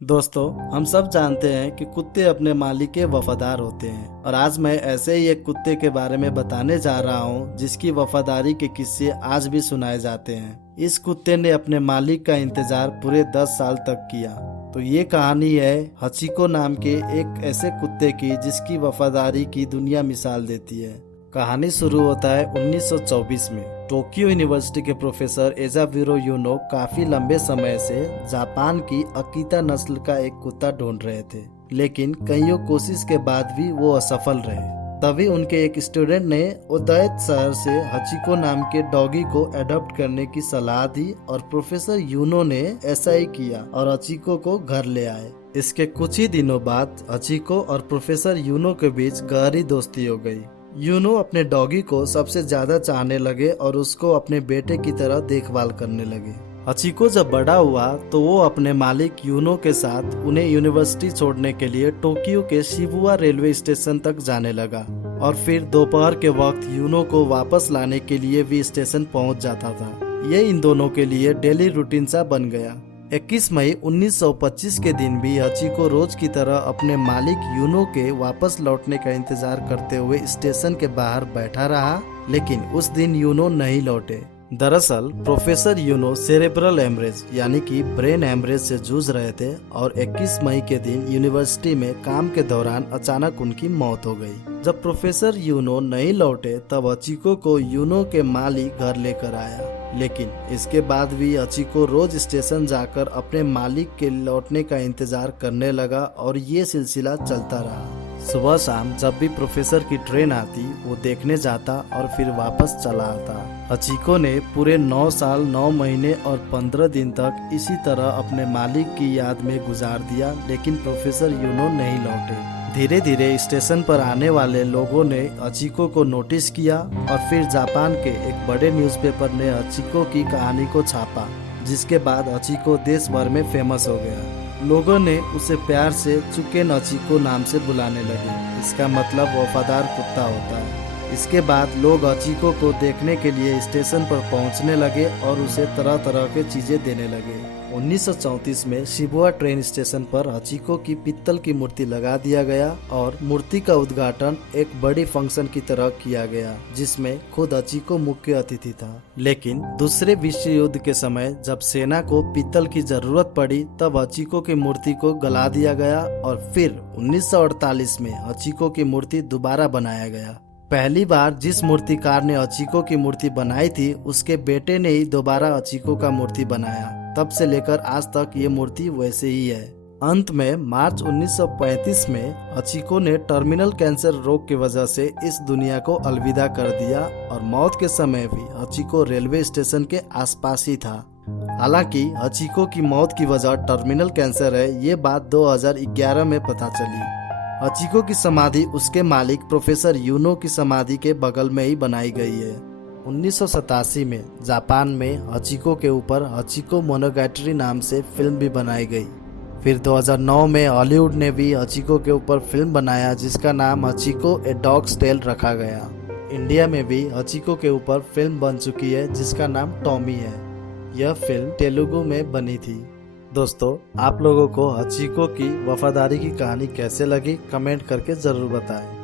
दोस्तों, हम सब जानते हैं कि कुत्ते अपने मालिक के वफादार होते हैं और आज मैं ऐसे ही एक कुत्ते के बारे में बताने जा रहा हूँ जिसकी वफादारी के किस्से आज भी सुनाए जाते हैं। इस कुत्ते ने अपने मालिक का इंतजार पूरे 10 साल तक किया। तो ये कहानी है हचिको नाम के एक ऐसे कुत्ते की जिसकी वफादारी की दुनिया मिसाल देती है। कहानी शुरू होता है 1924 में। टोक्यो यूनिवर्सिटी के प्रोफेसर एजाविरो यूनो काफी लंबे समय से जापान की अकीता नस्ल का एक कुत्ता ढूंढ रहे थे, लेकिन कईयों कोशिश के बाद भी वो असफल रहे। तभी उनके एक स्टूडेंट ने ओदैत शहर से हचिको नाम के डॉगी को अडॉप्ट करने की सलाह दी और प्रोफेसर यूनो ने ऐसा ही किया और हचिको को घर ले आए। इसके कुछ ही दिनों बाद हचिको और प्रोफेसर यूनो के बीच गहरी दोस्ती हो गई। यूनो अपने डॉगी को सबसे ज्यादा चाहने लगे और उसको अपने बेटे की तरह देखभाल करने लगे। हचिको जब बड़ा हुआ तो वो अपने मालिक यूनो के साथ उन्हें यूनिवर्सिटी छोड़ने के लिए टोक्यो के शिबुया रेलवे स्टेशन तक जाने लगा और फिर दोपहर के वक्त यूनो को वापस लाने के लिए भी स्टेशन पहुंच जाता था। ये इन दोनों के लिए डेली रूटीन सा बन गया। 21 मई 1925 के दिन भी हचिको रोज की तरह अपने मालिक यूनो के वापस लौटने का इंतजार करते हुए स्टेशन के बाहर बैठा रहा, लेकिन उस दिन यूनो नहीं लौटे। दरअसल प्रोफेसर यूनो सेरेब्रल हेमरेज यानी कि ब्रेन हेमरेज से जूझ रहे थे और 21 मई के दिन यूनिवर्सिटी में काम के दौरान अचानक उनकी मौत हो गई। जब प्रोफेसर यूनो नहीं लौटे तब हचिको को यूनो के मालिक घर लेकर आया, लेकिन इसके बाद भी हचिको रोज स्टेशन जाकर अपने मालिक के लौटने का इंतजार करने लगा और ये सिलसिला चलता रहा। सुबह शाम जब भी प्रोफेसर की ट्रेन आती वो देखने जाता और फिर वापस चला आता। हचिको ने पूरे 9 साल 9 महीने और 15 दिन तक इसी तरह अपने मालिक की याद में गुजार दिया, लेकिन प्रोफेसर यूनो नहीं लौटे। धीरे धीरे स्टेशन पर आने वाले लोगों ने हचिको को नोटिस किया और फिर जापान के एक बड़े न्यूज़पेपर ने हचिको की कहानी को छापा, जिसके बाद हचिको देश भर में फेमस हो गया। लोगों ने उसे प्यार से चुकेन हचिको नाम से बुलाने लगे। इसका मतलब वफादार कुत्ता होता है। इसके बाद लोग हचिको को देखने के लिए स्टेशन पर पहुंचने लगे और उसे तरह तरह के चीजें देने लगे। 1934 में शिबुया ट्रेन स्टेशन पर हचिको की पित्तल की मूर्ति लगा दिया गया और मूर्ति का उद्घाटन एक बड़ी फंक्शन की तरह किया गया, जिसमें खुद हचिको मुख्य अतिथि था। लेकिन दूसरे विश्व युद्ध के समय जब सेना को पित्तल की जरूरत पड़ी तब हचिको की मूर्ति को गला दिया गया और फिर 1948 में हचिको की मूर्ति दोबारा बनाया गया। पहली बार जिस मूर्तिकार ने हचिको की मूर्ति बनाई थी उसके बेटे ने ही दोबारा हचिको का मूर्ति बनाया। तब से लेकर आज तक ये मूर्ति वैसे ही है। अंत में मार्च 1935 में हचिको ने टर्मिनल कैंसर रोग की वजह से इस दुनिया को अलविदा कर दिया और मौत के समय भी हचिको रेलवे स्टेशन के आसपास ही था। हालांकि हचिको की मौत की वजह टर्मिनल कैंसर है, ये बात 2011 में पता चली। हचिको की समाधि उसके मालिक प्रोफेसर यूनो की समाधि के बगल में ही बनाई गई है। 1987 में जापान में हचिको के ऊपर हचिको मोनोगैटरी नाम से फिल्म भी बनाई गई। फिर 2009 में हॉलीवुड ने भी हचिको के ऊपर फिल्म बनाया जिसका नाम हचिको ए डॉग्स टेल रखा गया। इंडिया में भी हचिको के ऊपर फिल्म बन चुकी है जिसका नाम टॉमी है। यह फिल्म तेलुगु में बनी थी। दोस्तों, आप लोगों को हचिको की वफादारी की कहानी कैसे लगी कमेंट करके जरूर बताएं।